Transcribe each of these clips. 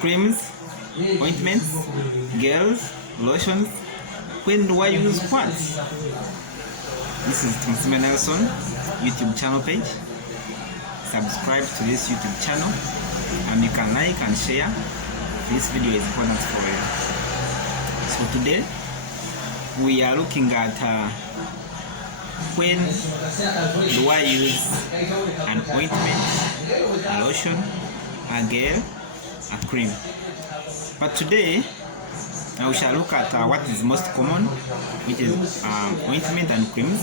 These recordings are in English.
creams, ointments, gels, lotions. When do I use what? This is Consumer Nelson YouTube channel page. Subscribe to this YouTube channel and you can like and share. This video is important for you. So today we are looking at when do I use an ointment, a lotion, a gel, a cream. But today we shall look at what is most common, which is ointment and creams.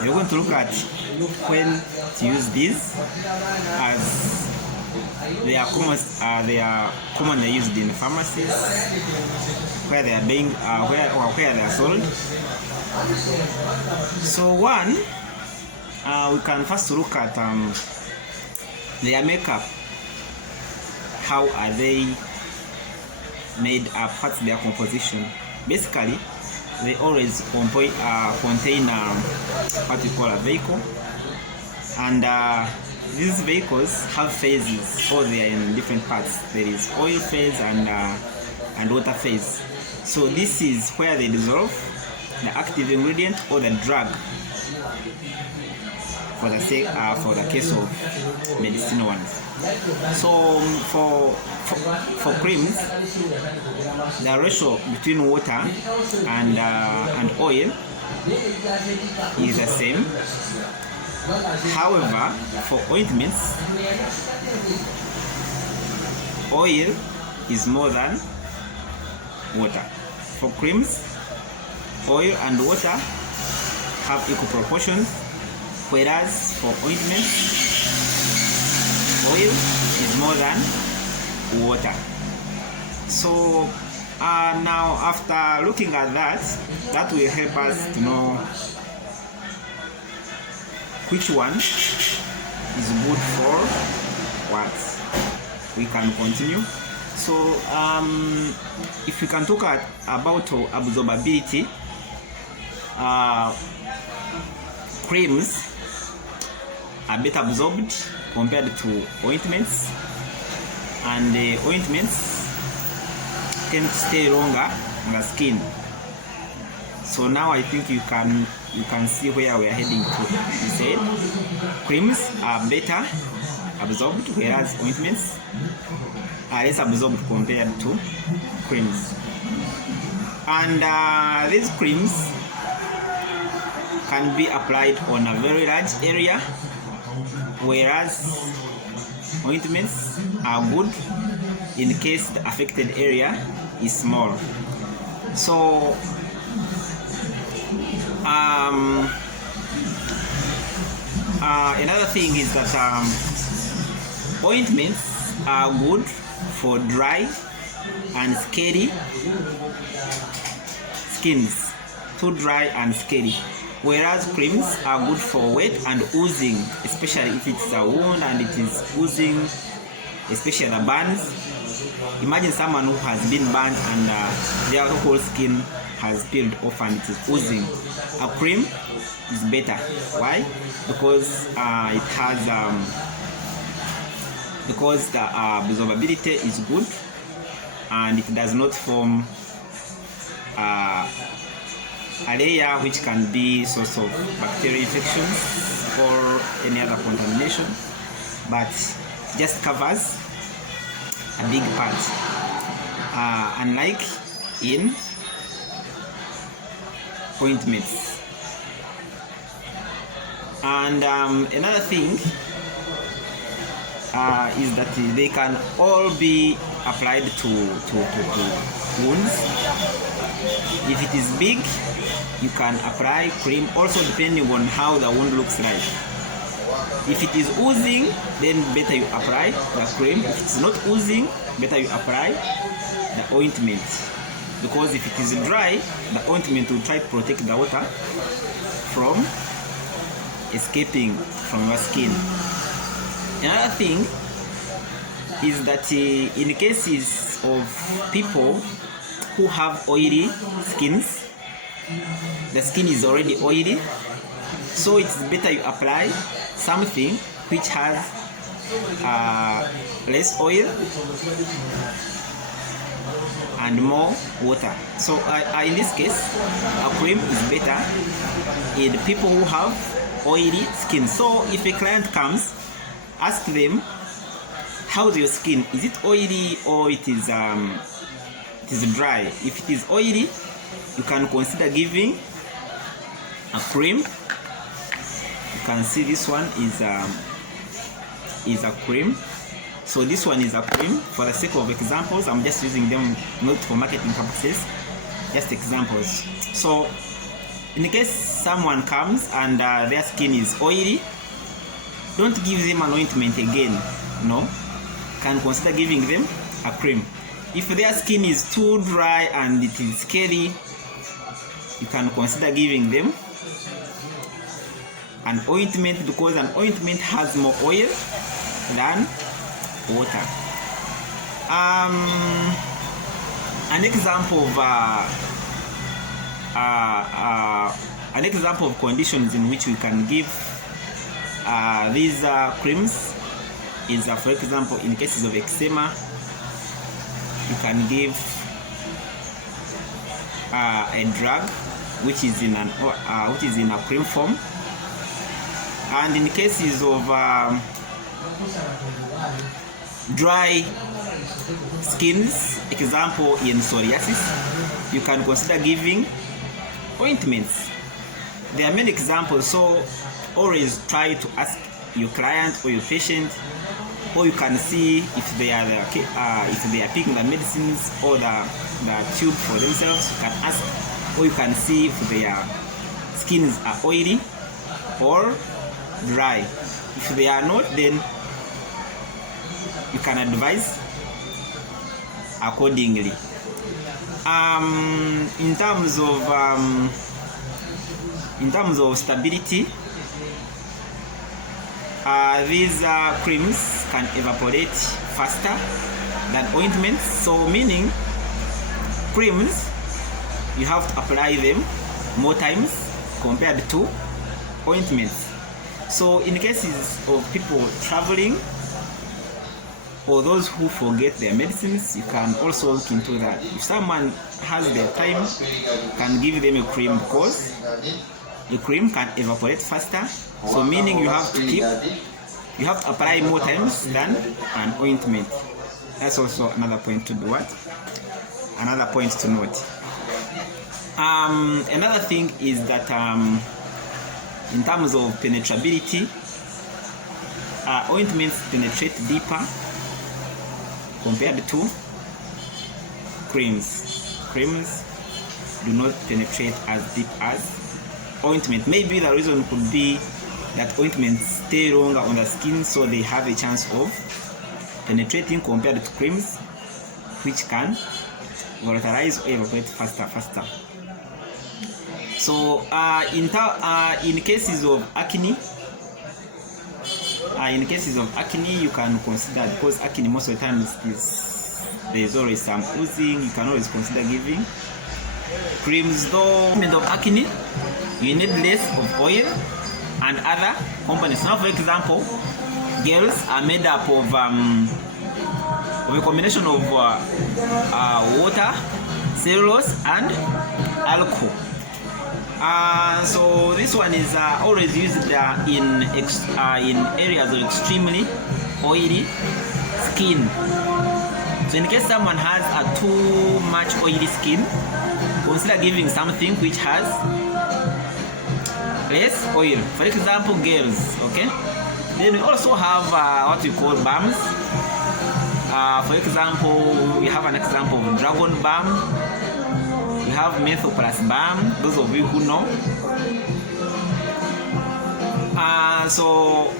We're going to look at when to use these, as they are commonly used in pharmacies where they are being where they are sold. So one, we can first look at their makeup. How are they made up? What's their composition? Basically, they always contain what we call a vehicle, and these vehicles have phases, or they are in different parts. There is oil phase and water phase. So this is where they dissolve the active ingredient or the drug, for the case of medicinal ones. So for creams, the ratio between water and oil is the same. However, for ointments, oil is more than water. For creams, oil and water have equal proportions, whereas for ointments, oil is more than water. So now, after looking at that will help us to know which one is good for what. We can continue. So if we can talk about absorbability, creams are better absorbed compared to ointments, and the ointments can stay longer on the skin. So now I think you can see where we are heading to. We said creams are better absorbed, whereas ointments are less absorbed compared to creams. And these creams can be applied on a very large area, whereas ointments are good in case the affected area is small. So another thing is that ointments are good for dry and scaly skins, too dry and scaly, whereas creams are good for wet and oozing, especially if it's a wound and it is oozing, especially the burns. Imagine someone who has been burned and their whole skin has peeled off and it is oozing. A cream is better. Why? Because it has because the absorbability is good and it does not form a layer which can be source of bacterial infections or any other contamination, but just covers a big part, unlike in ointments. And another thing is that they can all be applied to wounds. If it is big, you can apply cream, also depending on how the wound looks like. If it is oozing, then better you apply the cream. If it's not oozing, better you apply the ointment, because if it is dry, the ointment will try to protect the water from escaping from your skin. Another thing is that in cases of people who have oily skins, the skin is already oily, so it's better you apply something which has less oil and more water. So in this case, a cream is better in people who have oily skin. So if a client comes, ask them, how's your skin? Is it oily or it is dry? If it is oily, you can consider giving a cream. You can see this one is a cream. So this one is a cream. For the sake of examples, I'm just using them not for marketing purposes, just examples. So in case someone comes and their skin is oily, don't give them an ointment again. No, can consider giving them a cream. If their skin is too dry and it is scaly, you can consider giving them an ointment, because an ointment has more oil than water. An example of conditions in which we can give these creams is, for example, in cases of eczema, you can give a drug which is in a cream form, and in cases of dry skins, example in psoriasis, you can consider giving ointments. There are many examples, so always try to ask your client or your patient, or you can see if they are picking the medicines or the tube for themselves. You can ask, or you can see if their skins are oily or dry. If they are not, then you can advise accordingly. In terms of stability, these creams can evaporate faster than ointments. So meaning creams, you have to apply them more times compared to ointments. So in cases of people traveling or those who forget their medicines, you can also look into that. If someone has their time, can give them a cream, because the cream can evaporate faster. So meaning you have to apply more times than an ointment. That's also another point to do what? Another point to note. Another thing is that in terms of penetrability, ointments penetrate deeper compared to creams. Creams do not penetrate as deep as ointment. Maybe the reason could be that ointments stay longer on the skin, so they have a chance of penetrating compared to creams, which can volatilize or evaporate faster. So in cases of acne, you can consider, because acne most of the time there's always some oozing, you can always consider giving creams. Though of acne, you need less of oil and other components. Now, for example, gels are made up of a combination of water, cellulose, and alcohol. So this one is always used in areas of extremely oily skin. So in case someone has a too much oily skin, consider giving something which has less oil. For example, gels. Okay. Then we also have what we call balms. For example, we have an example of dragon balm. We have menthol plus balm. Those of you who know. So